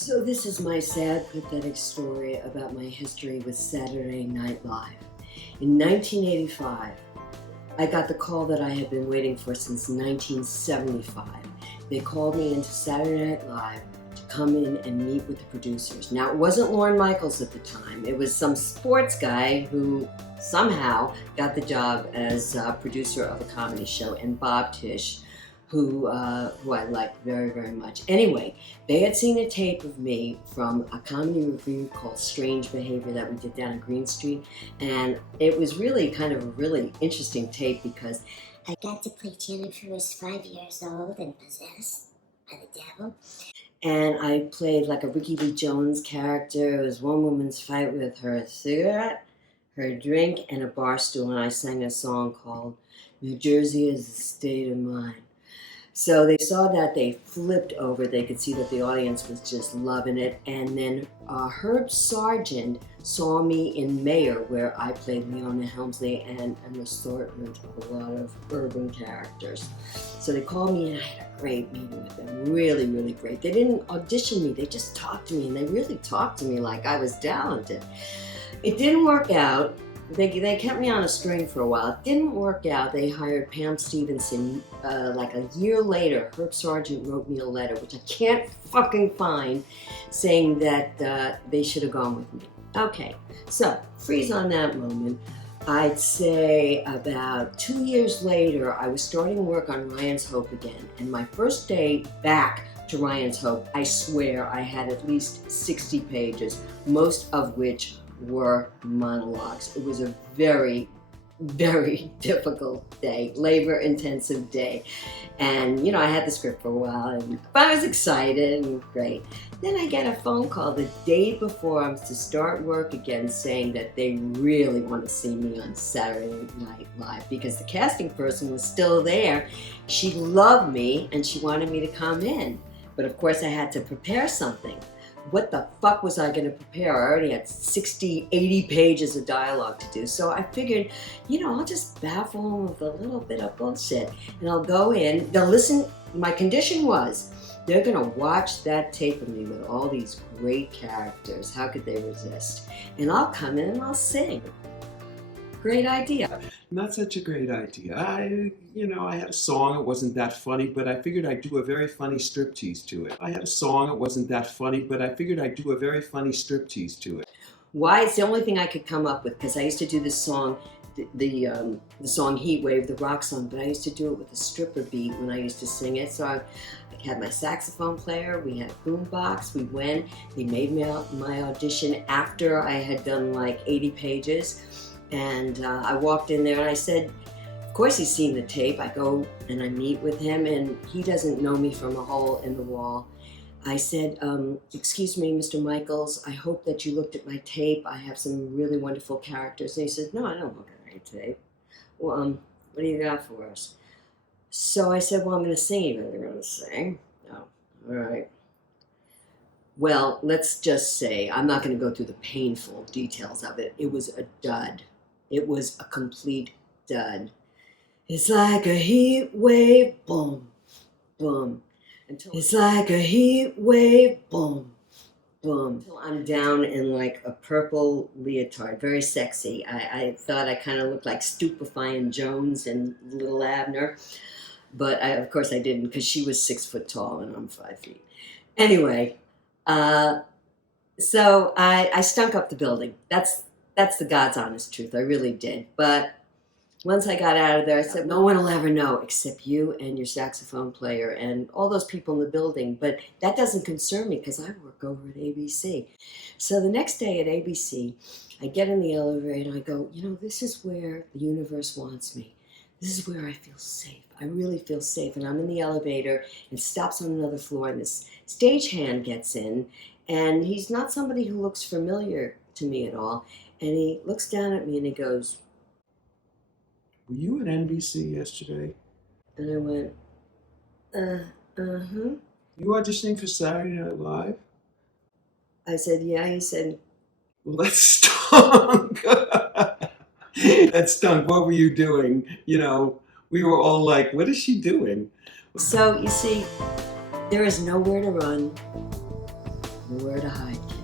So this is my sad, pathetic story about my history with Saturday Night Live. In 1985, I got the call that I had been waiting for since 1975. They called me into Saturday Night Live to come in and meet with the producers. Now, it wasn't Lorne Michaels at the time. It was some sports guy who somehow got the job as producer of a comedy show, and Bob Tisch, who I liked very, very much. Anyway, they had seen a tape of me from a comedy review called Strange Behavior that we did down on Green Street, and it was really kind of a really interesting tape because I got to play Jennifer who was 5 years old and possessed by the devil. And I played like a Ricky Lee Jones character. It was one woman's fight with her cigarette, her drink, and a bar stool, and I sang a song called New Jersey is a State of Mind. So they saw that, they flipped over, they could see that the audience was just loving it. And then Herb Sargent saw me in Mayor, where I played Leona Helmsley and an assortment of a lot of urban characters. So they called me and I had a great meeting with them, really, really great. They didn't audition me, they just talked to me, and they really talked to me like I was talented. It didn't work out. They kept me on a string for a while. It didn't work out. They hired Pam Stevenson. Like a year later, Herb Sargent wrote me a letter, which I can't fucking find, saying that they should have gone with me. Okay, so freeze on that moment. I'd say about 2 years later, I was starting work on Ryan's Hope again. And my first day back to Ryan's Hope, I swear I had at least 60 pages, most of which were monologues. It was a very, very difficult day, labor-intensive day. And, you know, I had the script for a while, but I was excited and great. Then I get a phone call the day before I'm to start work again saying that they really want to see me on Saturday Night Live because the casting person was still there. She loved me and she wanted me to come in. But of course I had to prepare something. What the fuck was I going to prepare? I already had 60, 80 pages of dialogue to do. So I figured, you know, I'll just baffle them with a little bit of bullshit. And I'll go in, they'll listen. My condition was, they're going to watch that tape of me with all these great characters. How could they resist? And I'll come in and I'll sing. Great idea. Not such a great idea. I had a song, it wasn't that funny, but I figured I'd do a very funny striptease to it. I had a song, it wasn't that funny, but I figured I'd do a very funny striptease to it. Why? It's the only thing I could come up with, because I used to do this song, the song Heat Wave, the rock song, but I used to do it with a stripper beat when I used to sing it. So I had my saxophone player, we had a boombox, we went, they made me my audition after I had done like 80 pages. And I walked in there and I said, of course he's seen the tape. I go and I meet with him and he doesn't know me from a hole in the wall. I said, excuse me, Mr. Michaels, I hope that you looked at my tape. I have some really wonderful characters. And he said, no, I don't look at your tape. Well, what do you got for us? So I said, well, I'm going to sing. You really going to sing? No. All right. Well, let's just say, I'm not going to go through the painful details of it. It was a dud. It was a complete dud. It's like a heat wave, boom, boom. It's like a heat wave, boom, boom. Until I'm down in like a purple leotard, very sexy. I thought I kind of looked like Stupefying Jones and Little Abner. But of course I didn't, because she was 6 foot tall and I'm 5 feet. Anyway, so I stunk up the building. That's the God's honest truth. I really did. But once I got out of there, I said, no one will ever know except you and your saxophone player and all those people in the building. But that doesn't concern me because I work over at ABC. So the next day at ABC, I get in the elevator and I go, you know, this is where the universe wants me. This is where I feel safe. I really feel safe. And I'm in the elevator and stops on another floor and this stagehand gets in and he's not somebody who looks familiar to me at all. And he looks down at me and he goes, were you at NBC yesterday? And I went, uh-huh. You auditioning for Saturday Night Live? I said, yeah. He said, well, that's Stunk. That's Stunk. What were you doing? You know, we were all like, what is she doing? So, you see, there is nowhere to run. Nowhere to hide, kid.